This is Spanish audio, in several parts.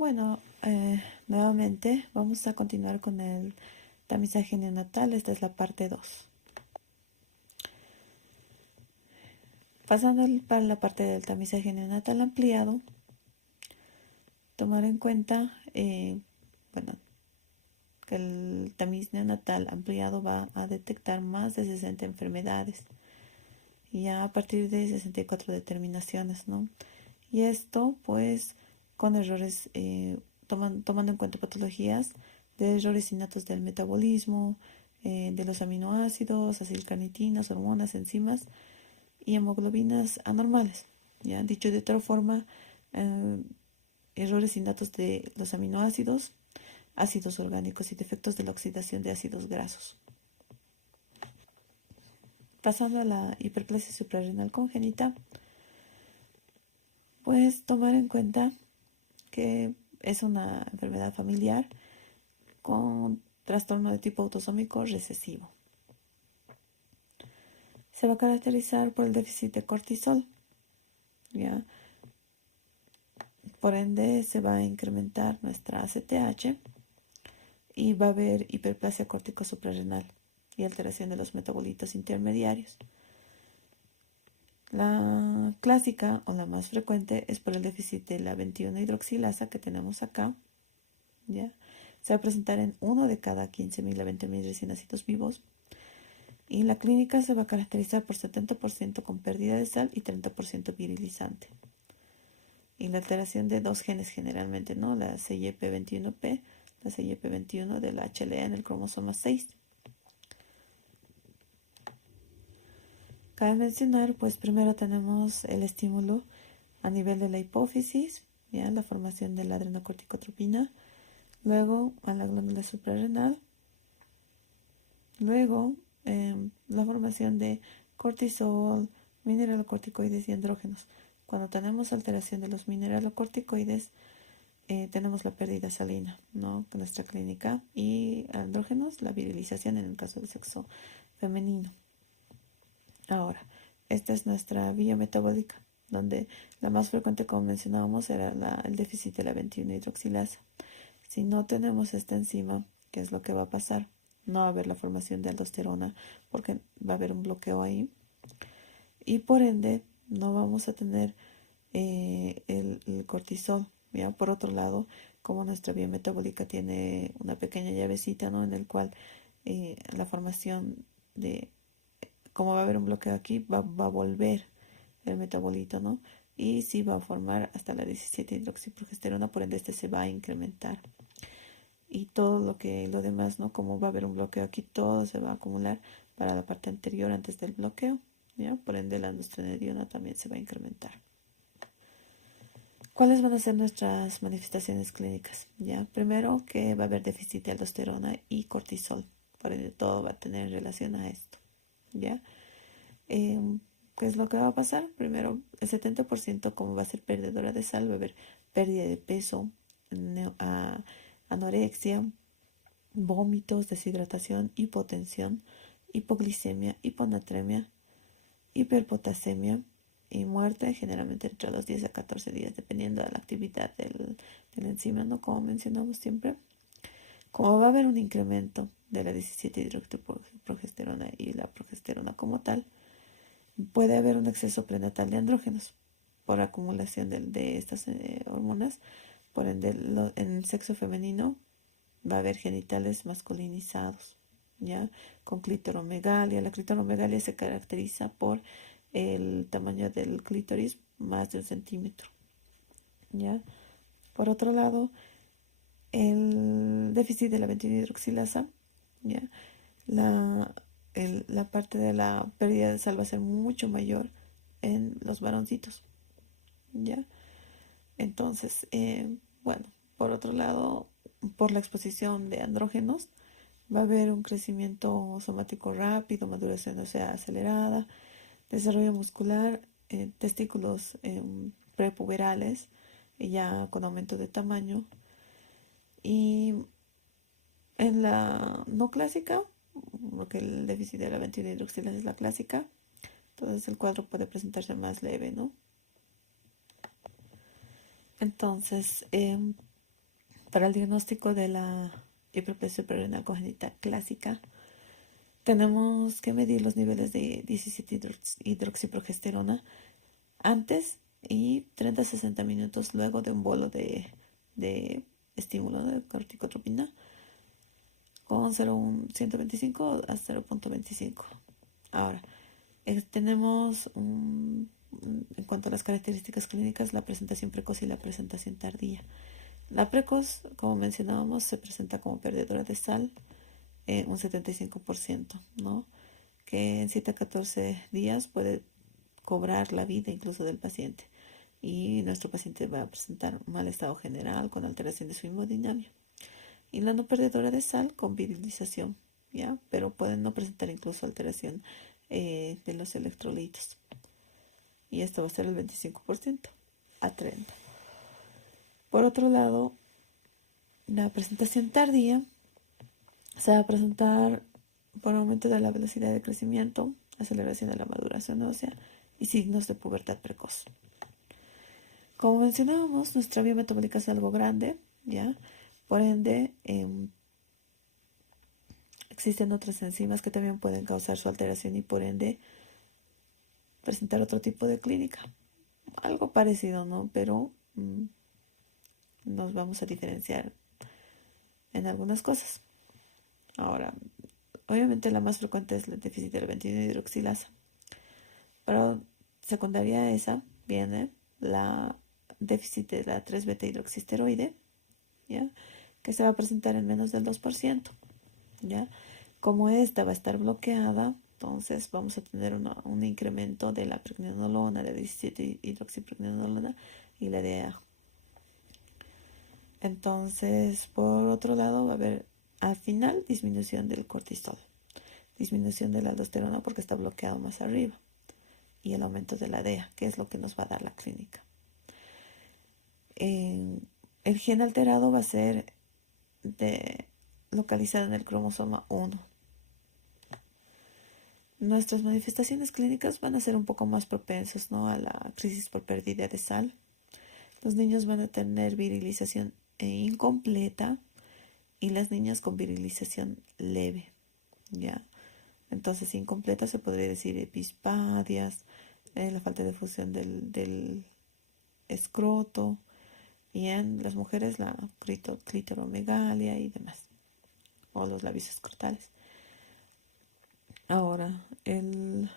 Bueno, nuevamente vamos a continuar con el tamizaje neonatal. Esta es la parte 2. Pasando para la parte del tamizaje neonatal ampliado, tomar en cuenta, bueno, que el tamiz neonatal ampliado va a detectar más de 60 enfermedades y ya a partir de 64 determinaciones, ¿no? Y esto, pues, con errores, tomando en cuenta patologías de errores innatos del metabolismo, de los aminoácidos, acilcarnitinas, hormonas, enzimas y hemoglobinas anormales. ¿Ya? Dicho de otra forma, eh, errores innatos de los aminoácidos, ácidos orgánicos y defectos de la oxidación de ácidos grasos. Pasando a la hiperplasia suprarrenal congénita, pues tomar en cuenta que es una enfermedad familiar con trastorno de tipo autosómico recesivo. Se va a caracterizar por el déficit de cortisol, ¿ya? Por ende, se va a incrementar nuestra ACTH y va a haber hiperplasia córtico suprarrenal y alteración de los metabolitos intermediarios. La clásica o la más frecuente es por el déficit de la 21 hidroxilasa que tenemos acá, ¿ya? Se va a presentar en 1 de cada 15.000 a 20.000 recién nacidos vivos. Y la clínica se va a caracterizar por 70% con pérdida de sal y 30% virilizante. Y la alteración de dos genes generalmente, ¿no? La CYP21P, la CYP21 del HLA en el cromosoma 6. Cabe mencionar, pues primero tenemos el estímulo a nivel de la hipófisis, ¿ya? La formación de la adrenocorticotropina, luego a la glándula suprarrenal, luego la formación de cortisol, mineralocorticoides y andrógenos. Cuando tenemos alteración de los mineralocorticoides, tenemos la pérdida salina, ¿no? Con nuestra clínica, y andrógenos, la virilización en el caso del sexo femenino. Ahora, esta es nuestra vía metabólica, donde la más frecuente, como mencionábamos, era el déficit de la 21 hidroxilasa. Si no tenemos esta enzima, ¿qué es lo que va a pasar? No va a haber la formación de aldosterona porque va a haber un bloqueo ahí y por ende no vamos a tener el cortisol. ¿Ya? Por otro lado, como nuestra vía metabólica tiene una pequeña llavecita, ¿no? En el cual la formación de, como va a haber un bloqueo aquí, va a volver el metabolito, ¿no? Y sí va a formar hasta la 17 hidroxiprogesterona, por ende este se va a incrementar. Y todo lo demás, ¿no? Como va a haber un bloqueo aquí, todo se va a acumular para la parte anterior antes del bloqueo, ¿ya? Por ende la androstenediona también se va a incrementar. ¿Cuáles van a ser nuestras manifestaciones clínicas? ¿Ya? Primero que va a haber déficit de aldosterona y cortisol, por ende todo va a tener relación a esto, ¿ya? ¿Qué es lo que va a pasar? Primero, el 70% como va a ser perdedora de sal, va a haber pérdida de peso, anorexia, vómitos, deshidratación, hipotensión, hipoglicemia, hiponatremia, hiperpotasemia y muerte, generalmente entre los 10 a 14 días, dependiendo de la actividad de la enzima, ¿no? Como mencionamos siempre. Como va a haber un incremento de la 17 hidroxiprogesterona y la progesterona como tal, puede haber un exceso prenatal de andrógenos por acumulación de estas hormonas. Por ende, en el sexo femenino va a haber genitales masculinizados, ¿ya? Con clitoromegalia. La clitoromegalia se caracteriza por el tamaño del clítoris más de 1 centímetro, ¿ya? Por otro lado, el déficit de la 21 hidroxilasa, ¿ya? La parte de la pérdida de sal va a ser mucho mayor en los varoncitos, ¿ya? Entonces, bueno, por otro lado, por la exposición de andrógenos, va a haber un crecimiento somático rápido, maduración ósea acelerada, desarrollo muscular, testículos prepuberales, ya con aumento de tamaño. Y en la no clásica, porque el déficit de la 21 hidroxilasa es la clásica, entonces el cuadro puede presentarse más leve, ¿no? Entonces, Para el diagnóstico de la hiperplasia suprarrenal congénita clásica, tenemos que medir los niveles de 17-hidroxiprogesterona antes y 30 a 60 minutos luego de un bolo de estímulo de corticotropina con 125 a 0.25. Ahora, tenemos en cuanto a las características clínicas, la presentación precoz y la presentación tardía. La precoz, como mencionábamos, se presenta como perdedora de sal, un 75%, ¿no? Que en 7 a 14 días puede cobrar la vida incluso del paciente. Y nuestro paciente va a presentar un mal estado general con alteración de su hemodinamia. Y la no perdedora de sal con virilización, ¿ya? Pero pueden no presentar incluso alteración de los electrolitos. Y esto va a ser el 25% a 30%. Por otro lado, la presentación tardía se va a presentar por aumento de la velocidad de crecimiento, aceleración de la maduración ósea y signos de pubertad precoz. Como mencionábamos, nuestra vía metabólica es algo grande, ¿ya? Por ende, existen otras enzimas que también pueden causar su alteración y por ende presentar otro tipo de clínica. Algo parecido, ¿no? Pero nos vamos a diferenciar en algunas cosas. Ahora, obviamente la más frecuente es el déficit de la 21 hidroxilasa. Pero secundaria a esa viene la déficit de la 3-beta hidroxisteroide, ¿ya? Que se va a presentar en menos del 2%, ¿ya? Como esta va a estar bloqueada, entonces vamos a tener un incremento de la pregnenolona, de 17 hidroxipregnenolona y la DEA. Entonces, por otro lado, va a haber al final disminución del cortisol, disminución de la aldosterona porque está bloqueado más arriba y el aumento de la DEA, que es lo que nos va a dar la clínica. El gen alterado va a ser localizado en el cromosoma 1. Nuestras manifestaciones clínicas van a ser un poco más propensos, ¿no?, a la crisis por pérdida de sal. Los niños van a tener virilización incompleta y las niñas con virilización leve, ¿ya? Entonces, incompleta se podría decir epispadias, la falta de fusión del escroto, y en las mujeres la clitoromegalia y demás, o los labios escrotales. Ahora, en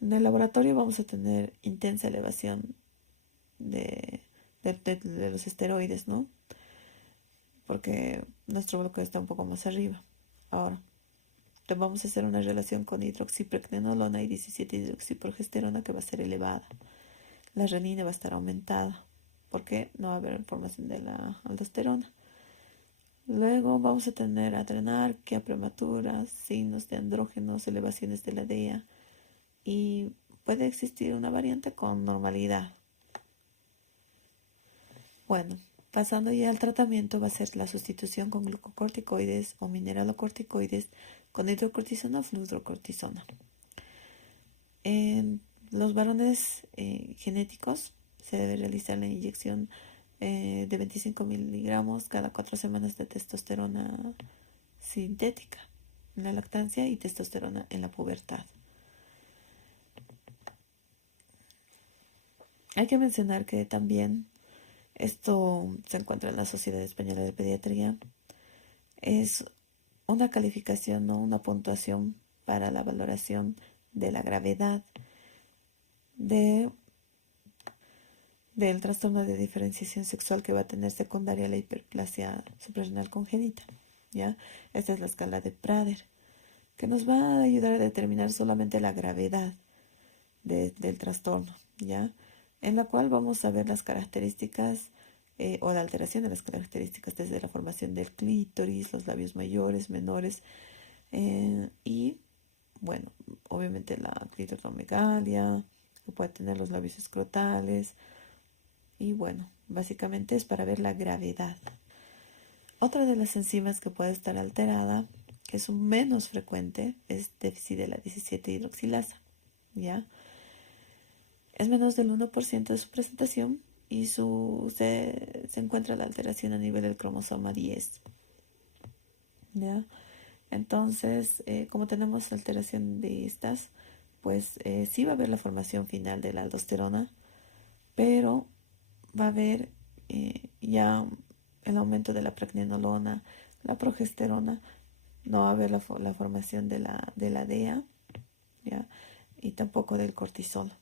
el laboratorio vamos a tener intensa elevación de los esteroides, ¿no? Porque nuestro bloqueo está un poco más arriba. Ahora, vamos a hacer una relación con hidroxipregnenolona y 17-hidroxiprogesterona que va a ser elevada. La renina va a estar aumentada porque no va a haber formación de la aldosterona. Luego vamos a tener adrenarquia prematura, signos de andrógenos, elevaciones de la DEA y puede existir una variante con normalidad. Bueno, pasando ya al tratamiento va a ser la sustitución con glucocorticoides o mineralocorticoides con hidrocortisona o fludrocortisona. En los varones genéticos se debe realizar la inyección de 25 miligramos cada 4 semanas de testosterona sintética en la lactancia y testosterona en la pubertad. Hay que mencionar que también esto se encuentra en la Sociedad Española de Pediatría. Es una calificación, no una puntuación para la valoración de la gravedad del trastorno de diferenciación sexual que va a tener secundaria la hiperplasia suprarrenal congénita, ¿ya? Esta es la escala de Prader, que nos va a ayudar a determinar solamente la gravedad del trastorno, ¿ya? En la cual vamos a ver las características o la alteración de las características desde la formación del clítoris, los labios mayores, menores y, bueno, obviamente la clitoromegalia, que puede tener los labios escrotales y, bueno, básicamente es para ver la gravedad. Otra de las enzimas que puede estar alterada, que es menos frecuente, es déficit de la 17-hidroxilasa, ¿ya? Es menos del 1% de su presentación, y se encuentra la alteración a nivel del cromosoma 10. ¿Ya? Entonces, como tenemos alteración de estas, pues sí va a haber la formación final de la aldosterona, pero va a haber ya el aumento de la pregnenolona, la progesterona, no va a haber la formación de la DEA, ¿ya? Y tampoco del cortisol.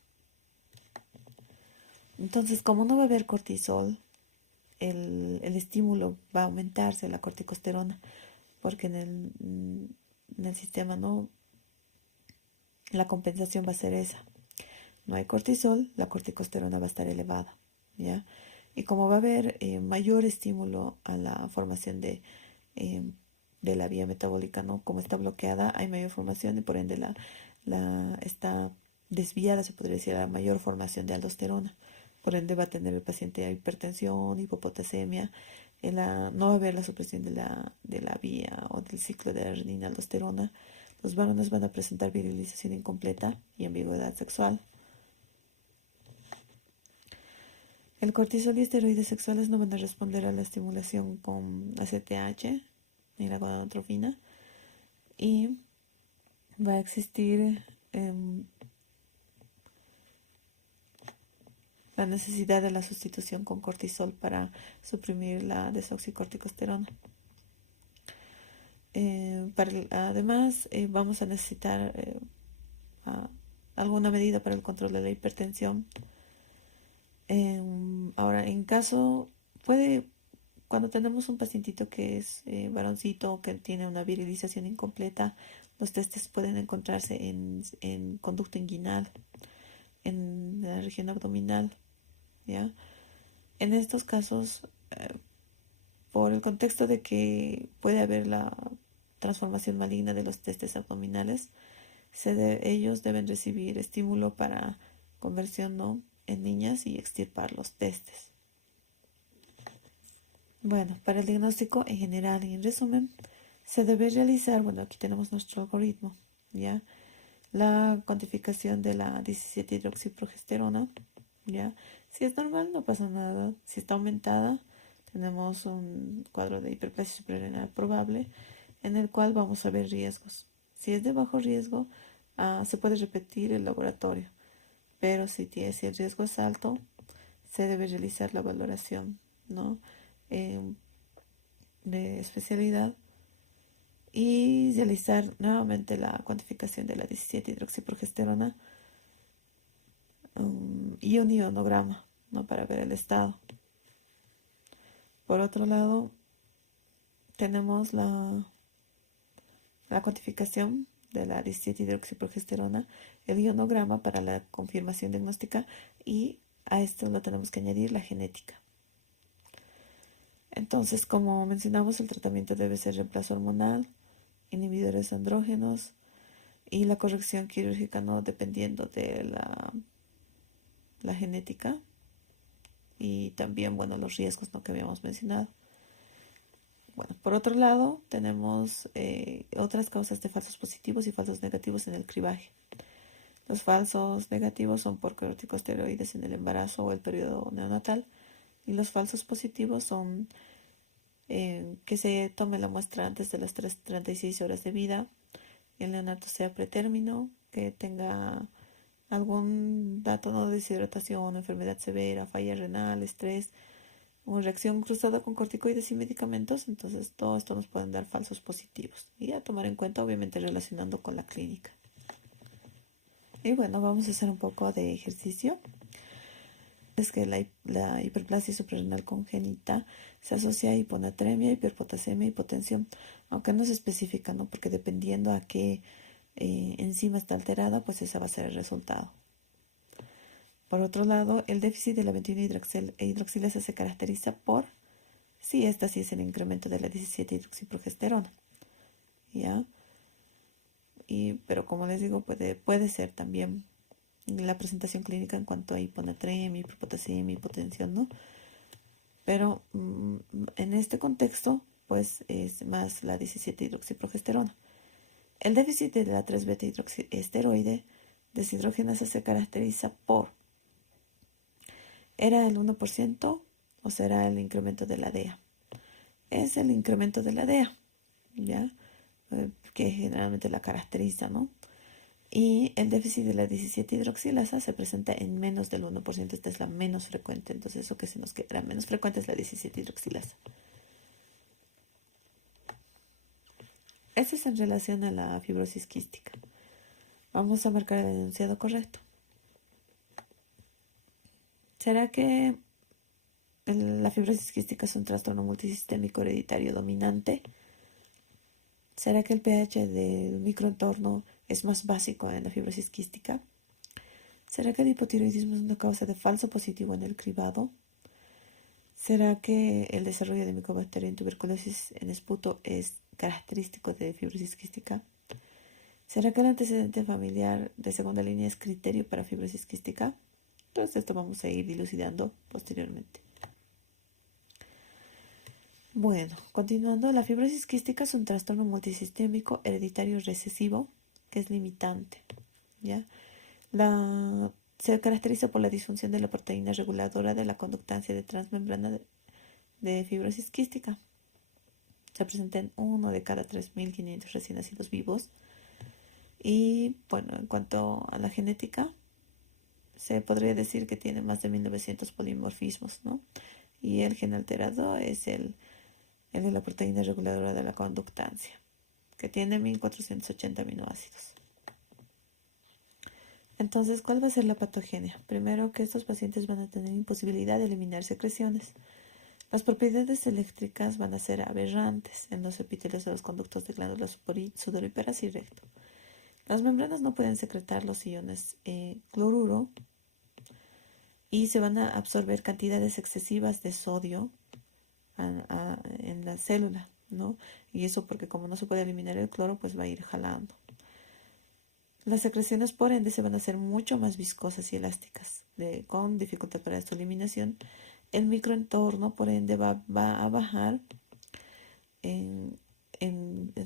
Entonces, como no va a haber cortisol, el estímulo va a aumentarse, la corticosterona, porque en el sistema no, la compensación va a ser esa. No hay cortisol, la corticosterona va a estar elevada, ¿ya? Y como va a haber mayor estímulo a la formación de la vía metabólica, ¿no? Como está bloqueada, hay mayor formación y por ende está desviada, se podría decir, a la mayor formación de aldosterona. Por ende va a tener el paciente hipertensión, hipopotasemia, no va a haber la supresión de la vía o del ciclo de la renina-aldosterona. Los varones van a presentar virilización incompleta y ambigüedad sexual. El cortisol y esteroides sexuales no van a responder a la estimulación con ACTH ni la gonadotropina y va a existir la necesidad de la sustitución con cortisol para suprimir la desoxicorticosterona. Además, vamos a necesitar alguna medida para el control de la hipertensión. Ahora, cuando tenemos un pacientito que es varoncito, que tiene una virilización incompleta, los testes pueden encontrarse en conducto inguinal, en la región abdominal, ¿ya? En estos casos, por el contexto de que puede haber la transformación maligna de los testes abdominales, ellos deben recibir estímulo para conversión, ¿no?, en niñas y extirpar los testes. Bueno, para el diagnóstico en general y en resumen, se debe realizar, bueno, aquí tenemos nuestro algoritmo, ¿ya? La cuantificación de la 17-hidroxiprogesterona, ¿ya? Si es normal, no pasa nada. Si está aumentada, tenemos un cuadro de hiperplasia suprarrenal probable, en el cual vamos a ver riesgos. Si es de bajo riesgo, se puede repetir el laboratorio, pero si el riesgo es alto, se debe realizar la valoración, ¿no?, de especialidad y realizar nuevamente la cuantificación de la 17-hidroxiprogesterona y un ionograma, ¿no?, para ver el estado. Por otro lado, tenemos la cuantificación de la 17-hidroxiprogesterona, el ionograma para la confirmación diagnóstica y a esto lo tenemos que añadir la genética. Entonces, como mencionamos, el tratamiento debe ser reemplazo hormonal, inhibidores andrógenos y la corrección quirúrgica, no dependiendo de la genética y también, bueno, los riesgos, ¿no?, que habíamos mencionado. Bueno, por otro lado, tenemos otras causas de falsos positivos y falsos negativos en el cribaje. Los falsos negativos son por corticosteroides en el embarazo o el periodo neonatal y los falsos positivos son que se tome la muestra antes de las 36 horas de vida, el neonato sea pretérmino, que tenga algún dato, ¿no?, de deshidratación, enfermedad severa, falla renal, estrés, o reacción cruzada con corticoides y medicamentos. Entonces todo esto nos pueden dar falsos positivos y a tomar en cuenta, obviamente relacionando con la clínica. Y bueno, vamos a hacer un poco de ejercicio. Es que la hiperplasia suprarrenal congénita se asocia a hiponatremia, hiperpotasemia y hipotensión, aunque no se especifica, ¿no?, porque dependiendo a qué enzima está alterada, pues ese va a ser el resultado. Por otro lado, el déficit de la 21-hidroxilasa se caracteriza por, esta sí es el incremento de la 17-hidroxiprogesterona, ¿ya? Pero como les digo, puede ser también la presentación clínica en cuanto a hiponatremia, hiperpotasemia, hipotensión, ¿no? Pero en este contexto, pues es más la 17-hidroxiprogesterona. El déficit de la 3-beta-hidroxiesteroide deshidrogenasa se caracteriza por ¿Era el 1% o será el incremento de la DEA? Es el incremento de la DEA, ¿ya? Que generalmente la caracteriza, ¿no? Y el déficit de la 17 hidroxilasa se presenta en menos del 1%. Esta es la menos frecuente. Entonces, eso que se nos queda menos frecuente es la 17 hidroxilasa. Eso es en relación a la fibrosis quística. Vamos a marcar el enunciado correcto. ¿Será que la fibrosis quística es un trastorno multisistémico hereditario dominante? ¿Será que el pH del microentorno es más básico en la fibrosis quística? ¿Será que el hipotiroidismo es una causa de falso positivo en el cribado? ¿Será que el desarrollo de micobacteria en tuberculosis en esputo es característico de fibrosis quística? ¿Será que el antecedente familiar de segunda línea es criterio para fibrosis quística? Entonces esto vamos a ir dilucidando posteriormente. Bueno, continuando, la fibrosis quística es un trastorno multisistémico hereditario recesivo que es limitante, ¿ya? Se caracteriza por la disfunción de la proteína reguladora de la conductancia de transmembrana de fibrosis quística. Se presenta en 1 de cada 3.500 recién nacidos vivos. Y bueno, en cuanto a la genética, se podría decir que tiene más de 1900 polimorfismos, ¿no? Y el gen alterado es el de la proteína reguladora de la conductancia, que tiene 1480 aminoácidos. Entonces, ¿cuál va a ser la patogenia? Primero, que estos pacientes van a tener imposibilidad de eliminar secreciones. Las propiedades eléctricas van a ser aberrantes en los epitelios de los conductos de glándulas sudoríparas y recto. Las membranas no pueden secretar los iones cloruro y se van a absorber cantidades excesivas de sodio en la célula, ¿no? Y eso porque como no se puede eliminar el cloro, pues va a ir jalando. Las secreciones, por ende, se van a hacer mucho más viscosas y elásticas, con dificultad para su eliminación. El microentorno, por ende, va a bajar en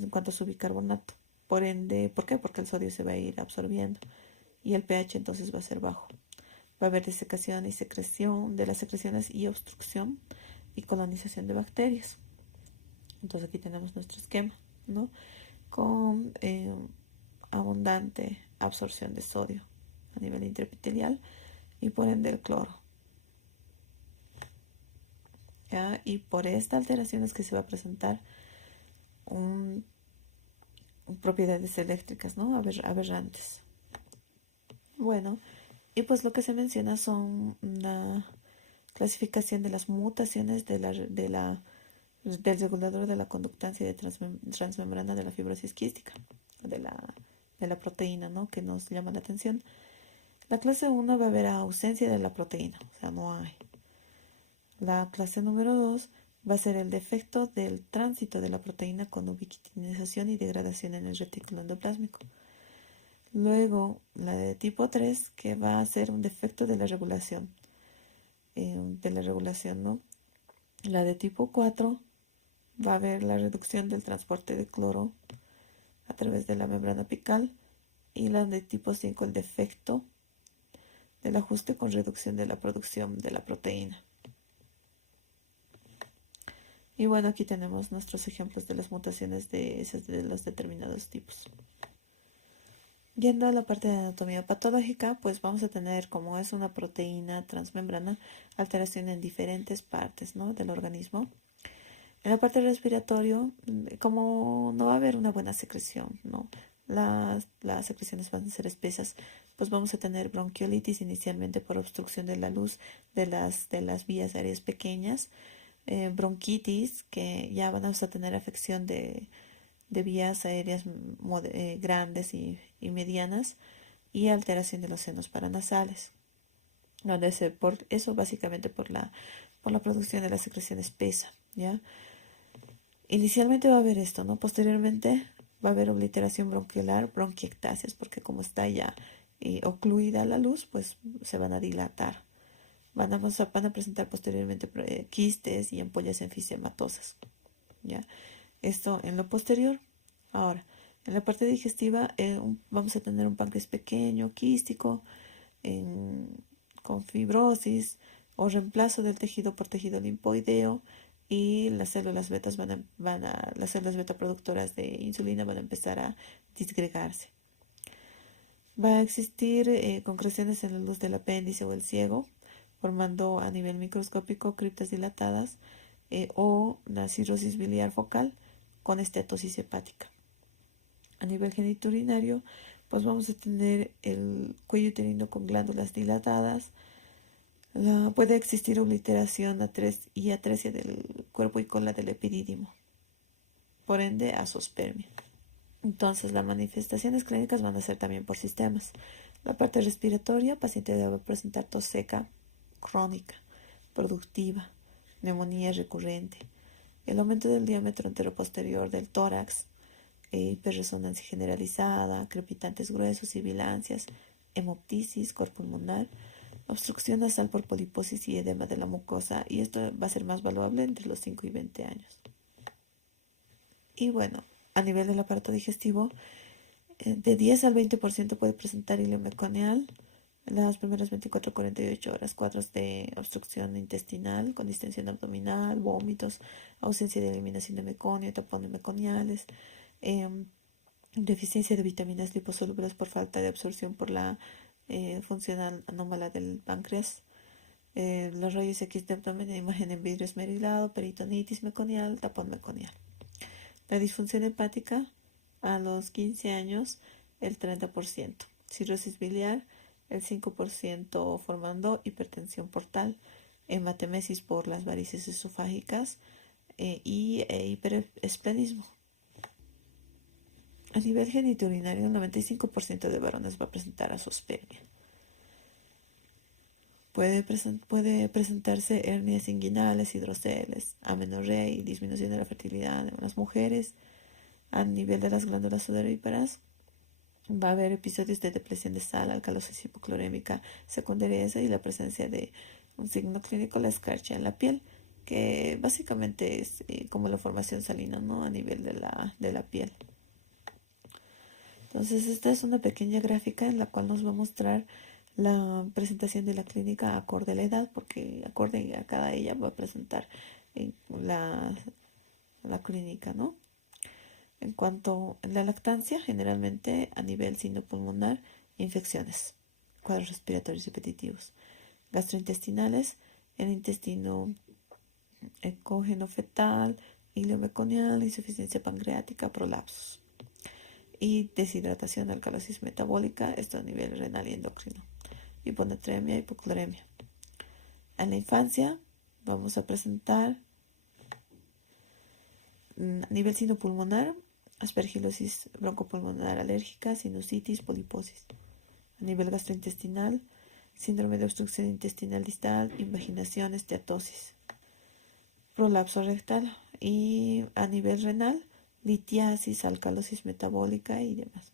cuanto a su bicarbonato. Por ende, ¿por qué? Porque el sodio se va a ir absorbiendo y el pH entonces va a ser bajo. Va a haber desecación y secreción de las secreciones y obstrucción y colonización de bacterias. Entonces aquí tenemos nuestro esquema, ¿no? Con abundante absorción de sodio a nivel intraepitelial y por ende el cloro. ¿Ya? Y por esta alteración es que se va a presentar propiedades eléctricas, ¿no? Aberrantes. Bueno, y pues lo que se menciona son la clasificación de las mutaciones del regulador de la conductancia de transmembrana de la fibrosis quística, de la proteína, ¿no? Que nos llama la atención. La clase 1 va a haber ausencia de la proteína, o sea, no hay. La clase número 2 va a ser el defecto del tránsito de la proteína con ubiquitinización y degradación en el retículo endoplásmico. Luego, la de tipo 3, que va a ser un defecto de la regulación, ¿no? La de tipo 4 va a haber la reducción del transporte de cloro a través de la membrana apical. Y la de tipo 5, el defecto del ajuste con reducción de la producción de la proteína. Y bueno, aquí tenemos nuestros ejemplos de las mutaciones de los determinados tipos. Yendo a la parte de anatomía patológica, pues vamos a tener, como es una proteína transmembrana, alteración en diferentes partes, ¿no?, del organismo. En la parte respiratoria, como no va a haber una buena secreción, ¿no?, las secreciones van a ser espesas, pues vamos a tener bronquiolitis inicialmente por obstrucción de la luz de las vías aéreas pequeñas, bronquitis, que ya vamos a tener afección de vías aéreas grandes y medianas, y alteración de los senos paranasales. Por eso básicamente por la producción de la secreción espesa, ¿ya? Inicialmente va a haber esto, ¿no? Posteriormente va a haber obliteración bronquiolar, bronquiectasias, porque como está ya ocluida la luz, pues se van a dilatar. Van a presentar posteriormente quistes y ampollas enfisematosas, ¿ya? Esto en lo posterior. Ahora, en la parte digestiva vamos a tener un páncreas pequeño, quístico, con fibrosis, o reemplazo del tejido por tejido linfoideo, y las células betas las células beta productoras de insulina van a empezar a disgregarse. Va a existir concreciones en la luz del apéndice o el ciego, formando a nivel microscópico criptas dilatadas o la cirrosis biliar focal con esteatosis hepática. A nivel genitourinario, pues vamos a tener el cuello uterino con glándulas dilatadas. Puede existir obliteración y atresia del cuerpo y cola del epidídimo, por ende azospermia. Entonces, las manifestaciones clínicas van a ser también por sistemas. La parte respiratoria, el paciente debe presentar tos seca, crónica, productiva, neumonía recurrente, el aumento del diámetro anteroposterior del tórax, hiperresonancia generalizada, crepitantes gruesos, sibilancias, hemoptisis, cor pulmonar, obstrucción nasal por poliposis y edema de la mucosa, y esto va a ser más valuable entre los 5 y 20 años. Y bueno, a nivel del aparato digestivo, de 10 al 20% puede presentar hilio meconial en las primeras 24 a 48 horas, cuadros de obstrucción intestinal con distensión abdominal, vómitos, ausencia de eliminación de meconio, tapones meconiales, deficiencia de vitaminas liposolubles por falta de absorción por la función anómala del páncreas, los rayos X de abdomen, imagen en vidrio esmerilado, peritonitis meconial, tapón meconial. La disfunción hepática a los 15 años, el 30%. Cirrosis biliar, el 5%, formando hipertensión portal, hematemesis por las varices esofágicas y hiperesplenismo. A nivel genitourinario, el 95% de varones va a presentar azospermia. Puede presentarse hernias inguinales, hidroceles, amenorrea y disminución de la fertilidad en las mujeres. A nivel de las glándulas sudoríparas, va a haber episodios de depresión de sal, alcalosis hipoclorémica secundaria y la presencia de un signo clínico, la escarcha en la piel, que básicamente es como la formación salina, ¿no? A nivel de la piel. Entonces, esta es una pequeña gráfica en la cual nos va a mostrar la presentación de la clínica acorde a la edad, porque acorde a cada ella va a presentar la clínica, ¿no? En cuanto a la lactancia, generalmente a nivel sinopulmonar, infecciones, cuadros respiratorios repetitivos, gastrointestinales, el intestino ecógeno fetal, hilio meconial, insuficiencia pancreática, prolapsos y deshidratación, alcalosis metabólica, esto a nivel renal y endocrino, hiponatremia, hipocloremia. En la infancia vamos a presentar a nivel sinopulmonar, aspergilosis broncopulmonar alérgica, sinusitis, poliposis. A nivel gastrointestinal, síndrome de obstrucción intestinal distal, invaginación, esteatosis, prolapso rectal. Y a nivel renal, litiasis, alcalosis metabólica y demás.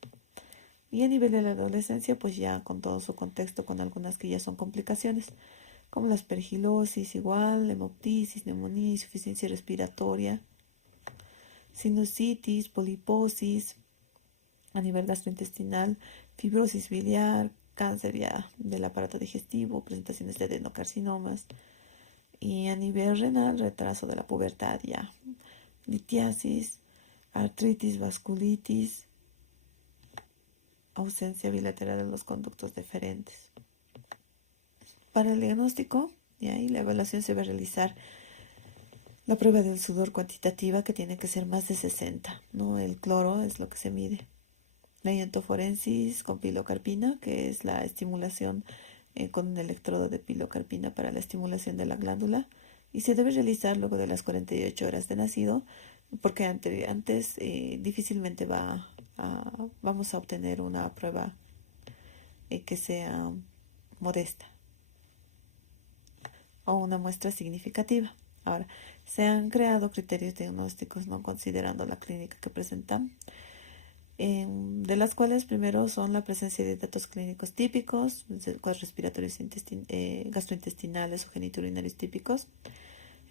Y a nivel de la adolescencia, pues ya con todo su contexto, con algunas que ya son complicaciones, como la aspergilosis igual, hemoptisis, neumonía, insuficiencia respiratoria, sinusitis, poliposis, a nivel gastrointestinal, fibrosis biliar, cáncer ya del aparato digestivo, presentaciones de adenocarcinomas, y a nivel renal, retraso de la pubertad ya, litiasis, artritis, vasculitis, ausencia bilateral de los conductos deferentes. Para el diagnóstico y la evaluación se va a realizar la prueba del sudor cuantitativa, que tiene que ser más de 60, ¿no? El cloro es lo que se mide. La iontofóresis con pilocarpina, que es la estimulación con un electrodo de pilocarpina para la estimulación de la glándula, y se debe realizar luego de las 48 horas de nacido, porque antes difícilmente vamos a obtener una prueba que sea modesta o una muestra significativa. Ahora, se han creado criterios diagnósticos no considerando la clínica que presentan, de las cuales primero son la presencia de datos clínicos típicos, cuadros respiratorios gastrointestinales o genitourinarios típicos,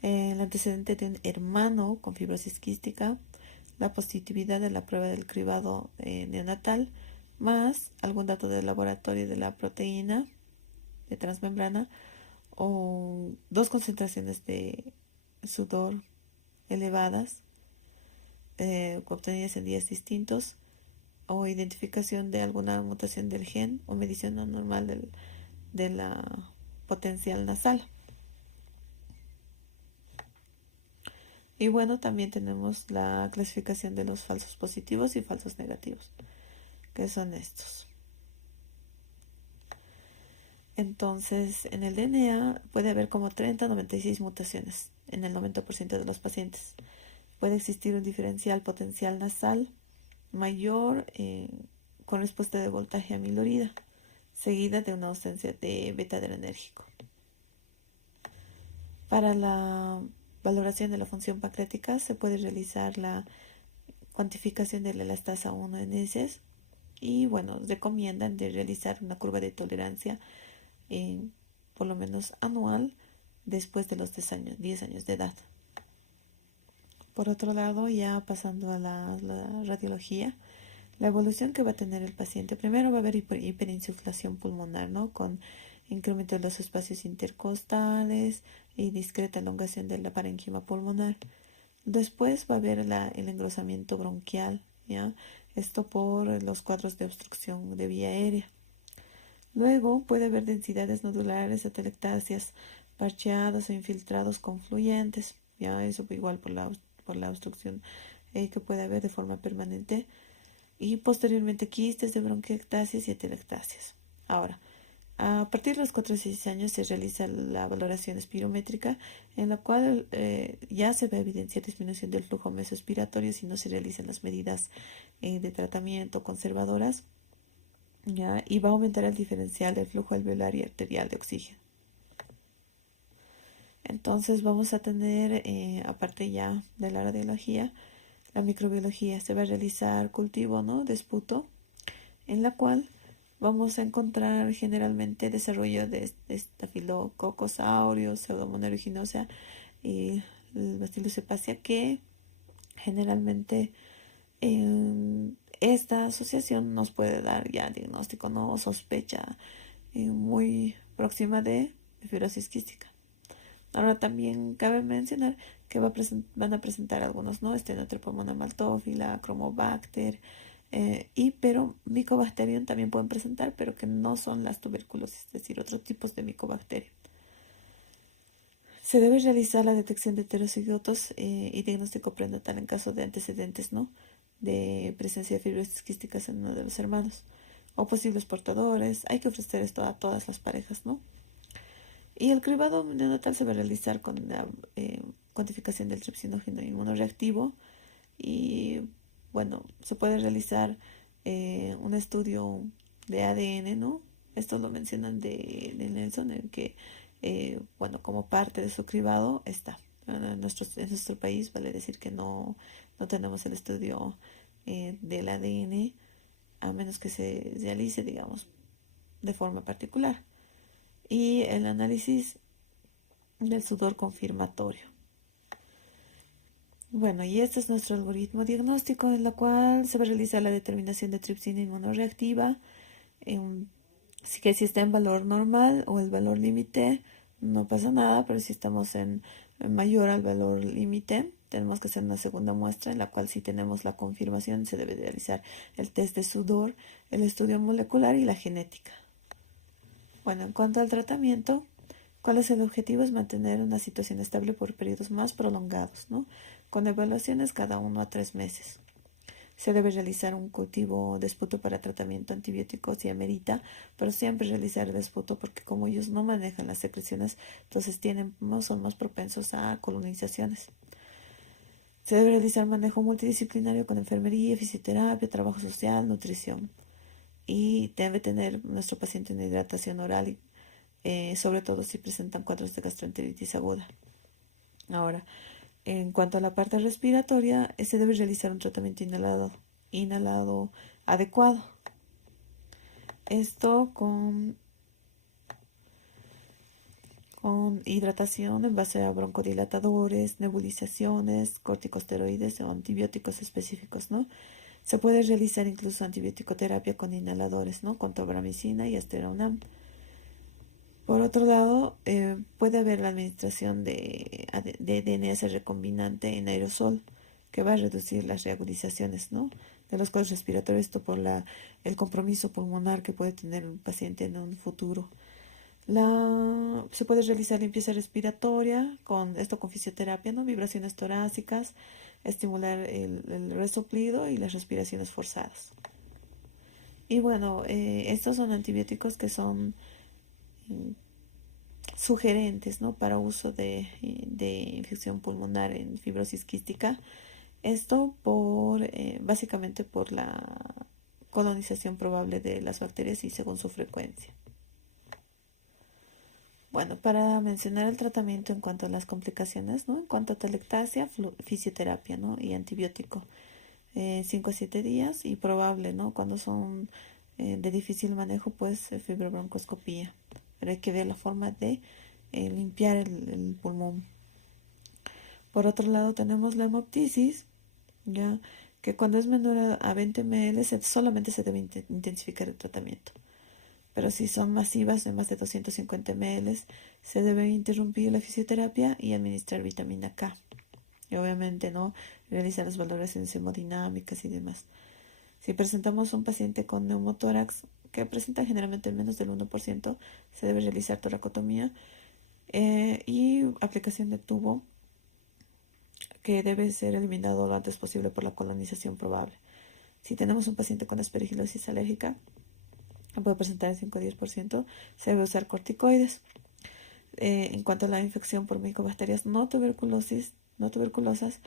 el antecedente de un hermano con fibrosis quística, la positividad de la prueba del cribado neonatal, más algún dato del laboratorio de la proteína de transmembrana o dos concentraciones de sudor elevadas obtenidas en días distintos, o identificación de alguna mutación del gen o medición anormal de la potencial nasal. Y bueno, también tenemos la clasificación de los falsos positivos y falsos negativos, que son estos. Entonces, en el DNA puede haber como 30 a 96 mutaciones en el 90% de los pacientes. Puede existir un diferencial potencial nasal mayor con respuesta de voltaje amilorida, seguida de una ausencia de beta-adrenérgico. Para la valoración de la función pancreática se puede realizar la cuantificación de la elastasa 1 en heces y bueno, recomiendan de realizar una curva de tolerancia por lo menos anual después de los 10 años de edad. Por otro lado, ya pasando a la radiología, la evolución que va a tener el paciente, primero va a haber hiperinsuflación pulmonar, ¿no? Con incremento de los espacios intercostales y discreta elongación del parénquima pulmonar. Después va a haber el engrosamiento bronquial, ¿ya? Esto por los cuadros de obstrucción de vía aérea. Luego puede haber densidades nodulares, atelectasias parcheadas o infiltrados confluyentes, ¿ya? Eso igual por la obstrucción que puede haber de forma permanente. Y posteriormente quistes de bronquiectasias y atelectasias. Ahora, a partir de los 4 a 6 años se realiza la valoración espirométrica, en la cual ya se va a evidenciar disminución del flujo mesoaspiratorio si no se realizan las medidas de tratamiento conservadoras, ¿ya? Y va a aumentar el diferencial del flujo alveolar y arterial de oxígeno. Entonces vamos a tener, aparte ya de la radiología, la microbiología. Se va a realizar cultivo, ¿no?, de esputo, en la cual vamos a encontrar generalmente desarrollo de Staphylococcus aureus, Pseudomonas aeruginosa y Bacillus cepacia, que generalmente esta asociación nos puede dar ya diagnóstico, ¿no?, o sospecha muy próxima de fibrosis quística. Ahora también cabe mencionar que van a presentar algunos, ¿no?, Stenotropomona maltófila, Chromobacter, pero Mycobacterium también pueden presentar, pero que no son las tuberculosis, es decir, otros tipos de Mycobacterium. Se debe realizar la detección de heterocigotos y diagnóstico prenatal en caso de antecedentes, ¿no?, de presencia de fibrosis quísticas en uno de los hermanos o posibles portadores. Hay que ofrecer esto a todas las parejas, ¿no? Y el cribado neonatal se va a realizar con la cuantificación del tripsinógeno inmunoreactivo y bueno, se puede realizar un estudio de ADN, ¿no? Esto lo mencionan de Nelson, en que, bueno, como parte de su cribado está. En nuestro país vale decir que no tenemos el estudio del ADN, a menos que se realice, digamos, de forma particular. Y el análisis del sudor confirmatorio. Bueno, y este es nuestro algoritmo diagnóstico, en la cual se va a realizar la determinación de tripsina inmunoreactiva, si está en valor normal o el valor límite, no pasa nada, pero si estamos en mayor al valor límite, tenemos que hacer una segunda muestra, en la cual si tenemos la confirmación se debe realizar el test de sudor, el estudio molecular y la genética. Bueno, en cuanto al tratamiento, ¿cuál es el objetivo? Es mantener una situación estable por periodos más prolongados, ¿no?, con evaluaciones cada 1 a 3 meses. Se debe realizar un cultivo de esputo para tratamiento antibiótico si amerita, pero siempre realizar el esputo porque como ellos no manejan las secreciones, entonces son más propensos a colonizaciones. Se debe realizar manejo multidisciplinario con enfermería, fisioterapia, trabajo social, nutrición. Y debe tener nuestro paciente una hidratación oral, sobre todo si presentan cuadros de gastroenteritis aguda. Ahora, en cuanto a la parte respiratoria, se debe realizar un tratamiento inhalado adecuado. Esto con hidratación en base a broncodilatadores, nebulizaciones, corticosteroides o antibióticos específicos, ¿no? Se puede realizar incluso antibiótico terapia con inhaladores, ¿no?, con tobramicina y asteronam. Por otro lado, puede haber la administración de DNS recombinante en aerosol, que va a reducir las reagudizaciones, ¿no?, de los cuadros respiratorios, esto por el compromiso pulmonar que puede tener un paciente en un futuro. Se puede realizar limpieza respiratoria con fisioterapia, ¿no?, vibraciones torácicas, estimular el resoplido y las respiraciones forzadas. Y bueno, estos son antibióticos que son sugerentes, ¿no?, para uso de infección pulmonar en fibrosis quística. Esto básicamente por la colonización probable de las bacterias y según su frecuencia. Bueno, para mencionar el tratamiento en cuanto a las complicaciones, ¿no?, en cuanto a telectasia, fisioterapia, ¿no?, y antibiótico, 5 a 7 días, y probable, ¿no?, cuando son de difícil manejo, pues fibrobroncoscopía. Pero hay que ver la forma de limpiar el pulmón. Por otro lado, tenemos la hemoptisis, ya que cuando es menor a 20 ml solamente se debe intensificar el tratamiento. Pero si son masivas de más de 250 ml, se debe interrumpir la fisioterapia y administrar vitamina K. Y obviamente, ¿no?, realizar las valoraciones hemodinámicas y demás. Si presentamos un paciente con neumotórax, que presenta generalmente menos del 1%, se debe realizar toracotomía y aplicación de tubo, que debe ser eliminado lo antes posible por la colonización probable. Si tenemos un paciente con aspergilosis alérgica, puede presentar el 5 a 10%, se debe usar corticoides. En cuanto a la infección por micobacterias no tuberculosas,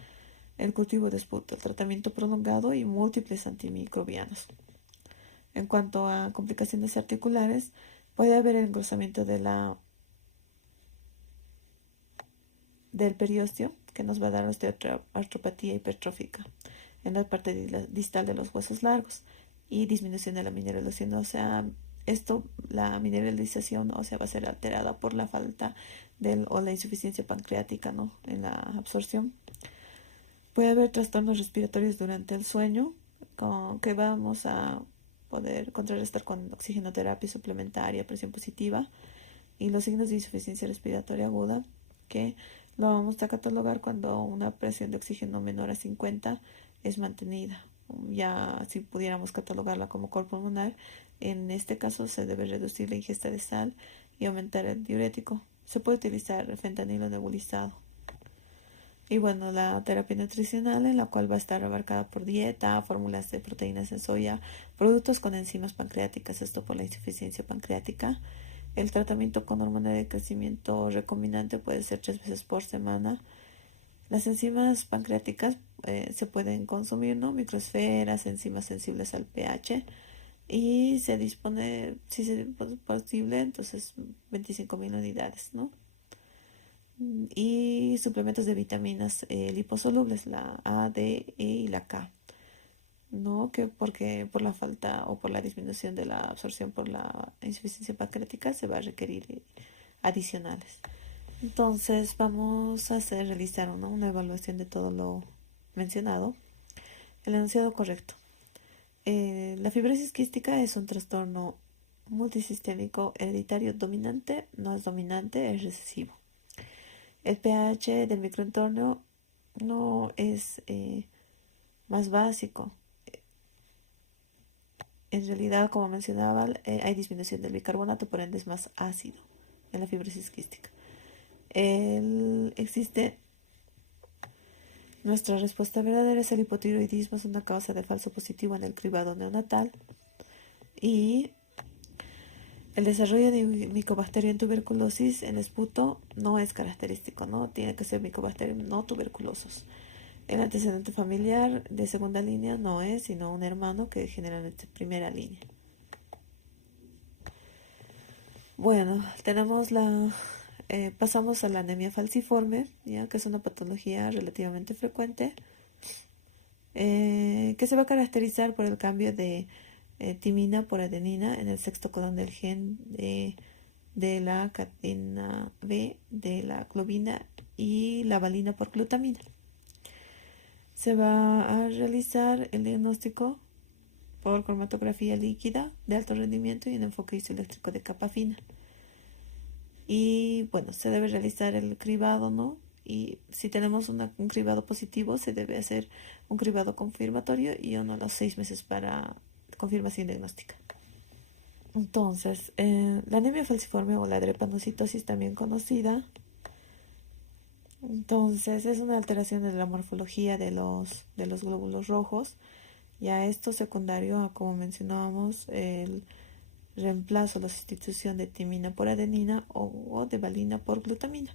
el cultivo de esputo, el tratamiento prolongado y múltiples antimicrobianos. En cuanto a complicaciones articulares, puede haber engrosamiento del periósteo, que nos va a dar osteoartropatía hipertrófica en la parte distal de los huesos largos, y disminución de la mineralización ósea. La mineralización ósea va a ser alterada por la falta o la insuficiencia pancreática, ¿no?, en la absorción. Puede haber trastornos respiratorios durante el sueño, que vamos a poder contrarrestar con oxigenoterapia suplementaria, presión positiva, y los signos de insuficiencia respiratoria aguda, que lo vamos a catalogar cuando una presión de oxígeno menor a 50 es mantenida. Ya si pudiéramos catalogarla como cor pulmonar, en este caso se debe reducir la ingesta de sal y aumentar el diurético. Se puede utilizar fentanilo nebulizado. Y bueno, la terapia nutricional, en la cual va a estar abarcada por dieta, fórmulas de proteínas en soya, productos con enzimas pancreáticas, esto por la insuficiencia pancreática. El tratamiento con hormona de crecimiento recombinante puede ser 3 veces por semana. Las enzimas pancreáticas se pueden consumir, ¿no?, microesferas, enzimas sensibles al pH, y se dispone, si es posible, entonces 25.000 unidades, ¿no? Y suplementos de vitaminas liposolubles, la A, D, E y la K, ¿no?, que porque por la falta o por la disminución de la absorción por la insuficiencia pancreática se va a requerir adicionales. Entonces vamos a realizar una evaluación de todo lo mencionado. El enunciado correcto. La fibrosis quística es un trastorno multisistémico hereditario dominante, no es dominante, es recesivo. El pH del microentorno no es más básico. En realidad, como mencionaba, hay disminución del bicarbonato, por ende es más ácido en la fibrosis quística. Existe nuestra respuesta verdadera, es el hipotiroidismo, es una causa de falso positivo en el cribado neonatal, y el desarrollo de micobacteria en tuberculosis en esputo no es característico, ¿no? Tiene que ser micobacterios no tuberculosos. El antecedente familiar de segunda línea no es, sino un hermano, que generalmente es primera línea. Bueno, pasamos a la anemia falciforme, ¿ya?, que es una patología relativamente frecuente, que se va a caracterizar por el cambio de timina por adenina en el sexto codón del gen de la cadena B de la globina y la valina por glutamina. Se va a realizar el diagnóstico por cromatografía líquida de alto rendimiento y un enfoque isoeléctrico de capa fina. Y bueno, se debe realizar el cribado, ¿no? Y si tenemos un cribado positivo, se debe hacer un cribado confirmatorio y uno a los 6 meses para confirmación diagnóstica. Entonces, la anemia falciforme o la drepanocitosis también conocida, entonces es una alteración de la morfología de los glóbulos rojos. Ya esto secundario a, como mencionábamos, el reemplazo, la sustitución de timina por adenina o de valina por glutamina,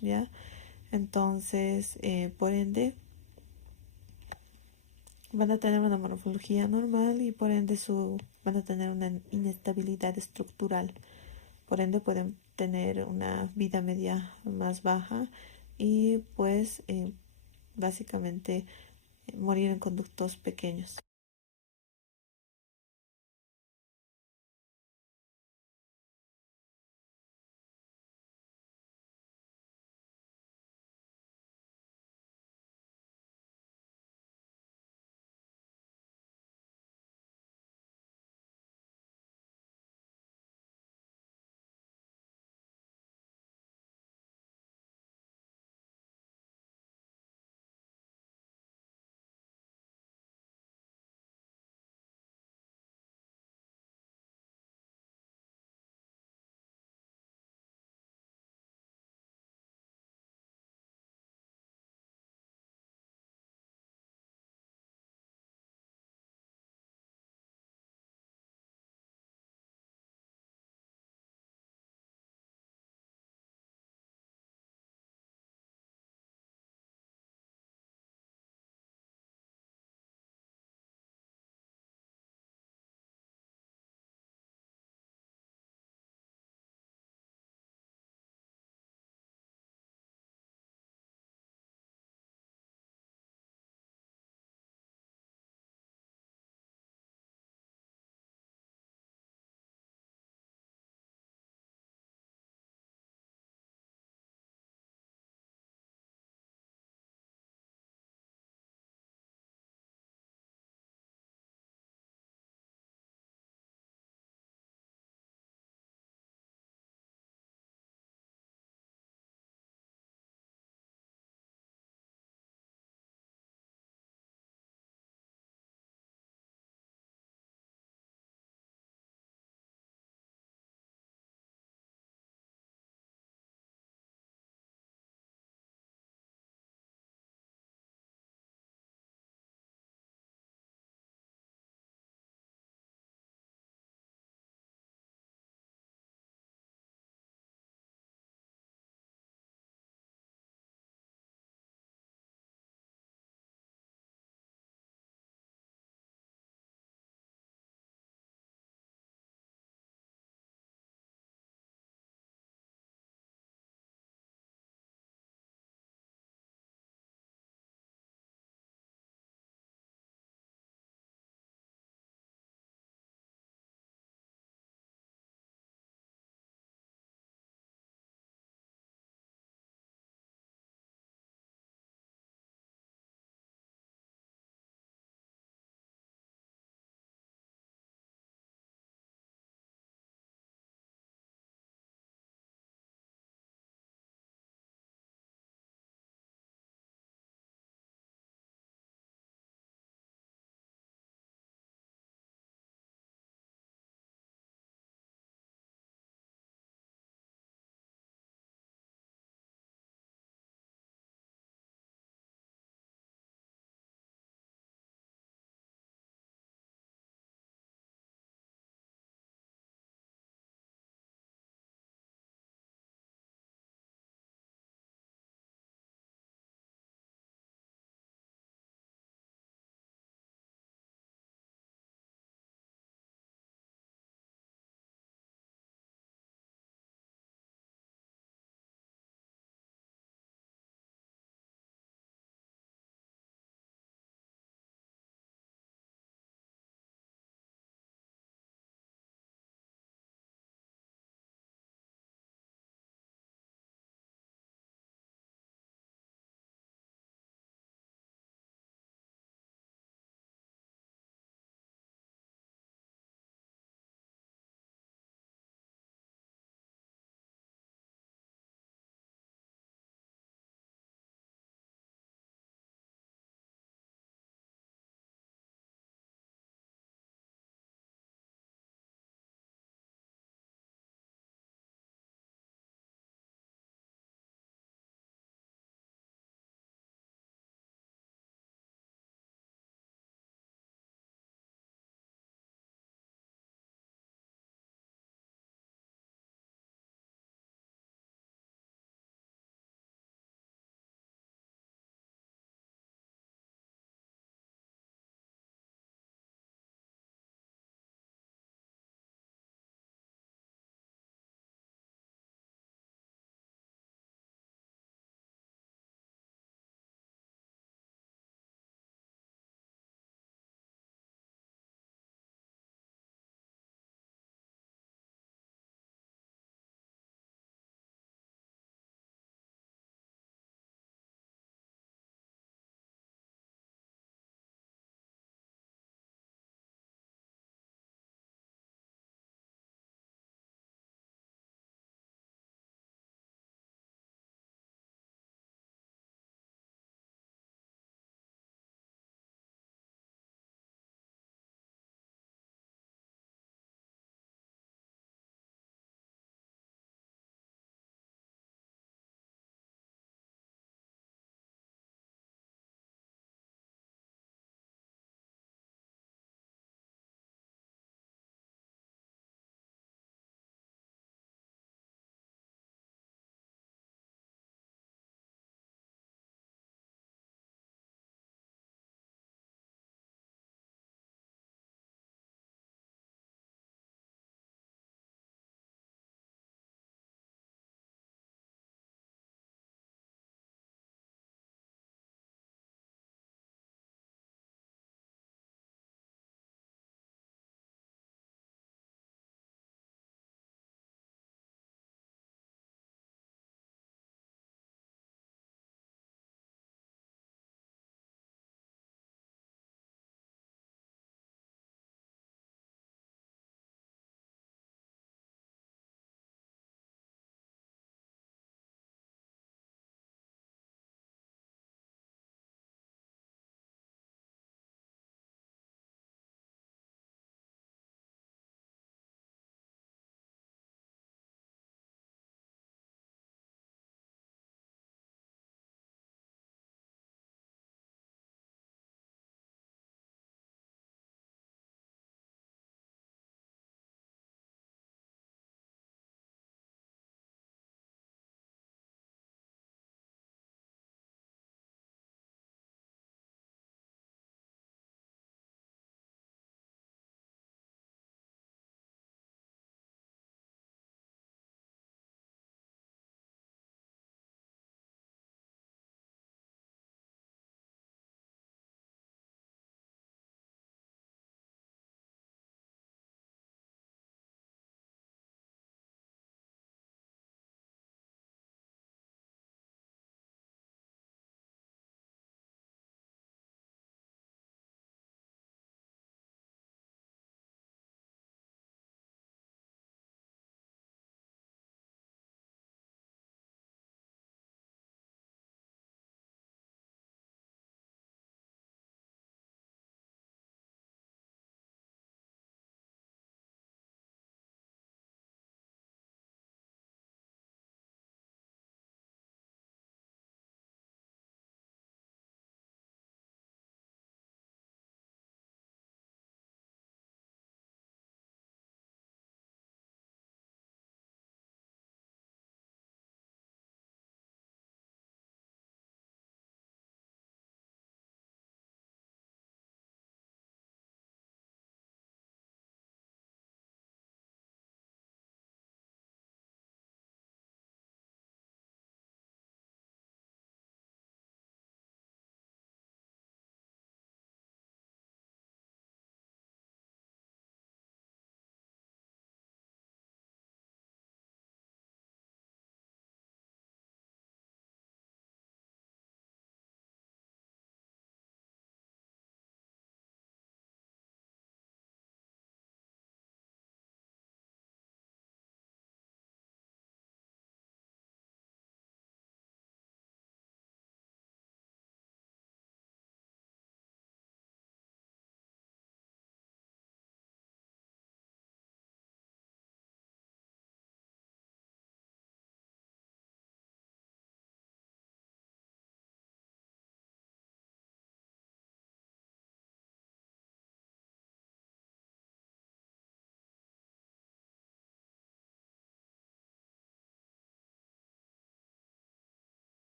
¿ya? Entonces, por ende, van a tener una morfología normal y por ende van a tener una inestabilidad estructural. Por ende, pueden tener una vida media más baja y pues básicamente morir en conductos pequeños.